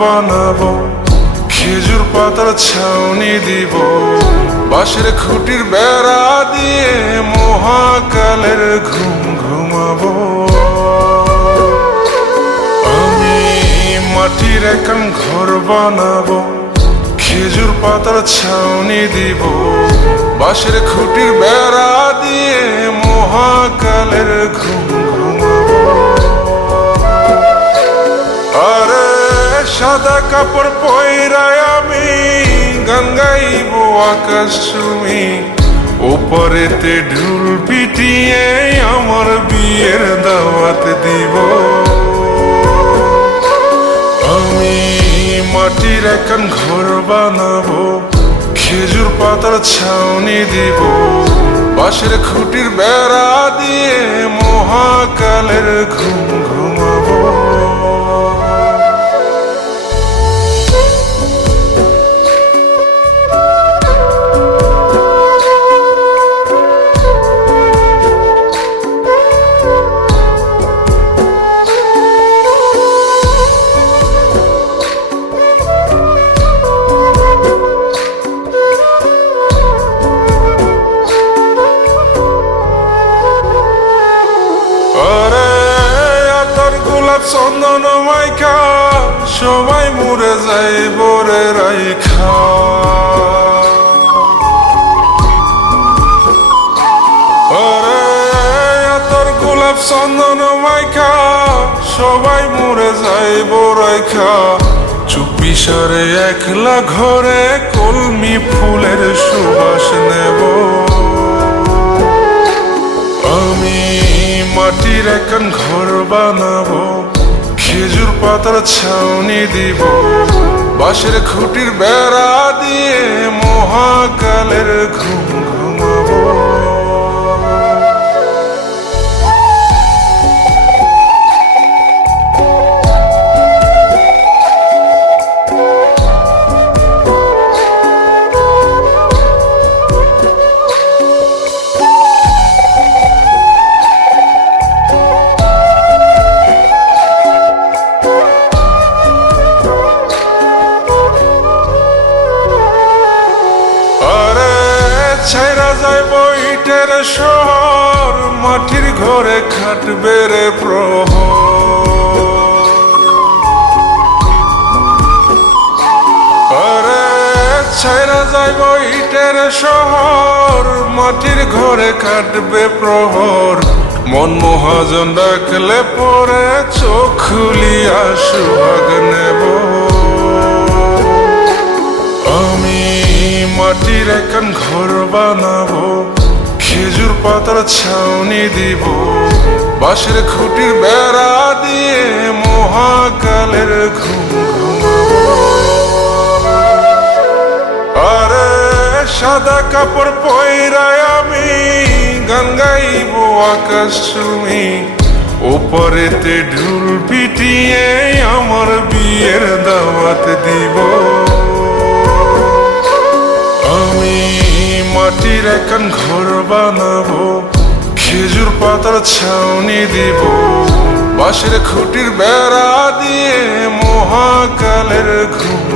বানাবো, খেজুর পাতার ছাউনি দিব, বাঁশের খুঁটির বেড়া দিয়ে মহাকালের ঘুম ঘুমাবো। আমি মাটির একান ঘর বানাবো, খেজুর পাতার ছাউনি দিব, বাঁশের খুঁটির বেড়া দিয়ে মহাকালের ঘুম ঘুমাবো। আরে সাদা কাপড় পয়রায় আমি গান গাইব আকাশ চুমি, ওপরেতে ঢুল পিটিয়ে আমার বিয়ের দাওয়াত দিব। আমি মাটির একান ঘর বানাবো, খেজুর পাতার ছাউনি দিব, বাঁশের খুঁটির বেড়া দিয়ে মহাকালের ঘুম ঘুমাবো। চন্দন মাইকা সবাই মরে যায় বরে রাইখা, তোর গোলাপ চন্দন মাইকা সবাই মরে যায় বরাইখা, চুপি সারে একলা ঘরে কলমি ফুলের সুবাস নেব। আমি মাটির একান ঘর বানাবো, খেজুর পাতার ছাউনি দিব, বাঁশের খুঁটির বেড়া দিয়ে মহাকালের ঘুম ঘুমাবো। ছাইরা যাইব ইটের শহর, মাটির ঘরে খাটবে রে প্রহর। আরে ছাইরা যাইব ইটের শহর, মাটির ঘরে খাটবে প্রহর। মন মহাজন ডাকলে পরে চোখ খুলিয়া সুহাগ নেব। আমি মাটির একান ঘর বানাবো, খেজুর পাতার ছাউনি দিব, বাঁশের খুঁটির বেড়া দিয়ে মহাকালের ঘুম ঘুমাবো। আরে সাদা কাপড় পয়রায় আমি গান গাইব আকাশ চুমি, ওপরেতে ঢুল পিটিয়ে আমার বিয়ের দাওয়াত দিব। আমি মাটির একান ঘর বানাবো, খেজুর পাতার ছাউনি দিব, বাঁশের খুঁটির বেড়া দিয়ে মহাকালের ঘুম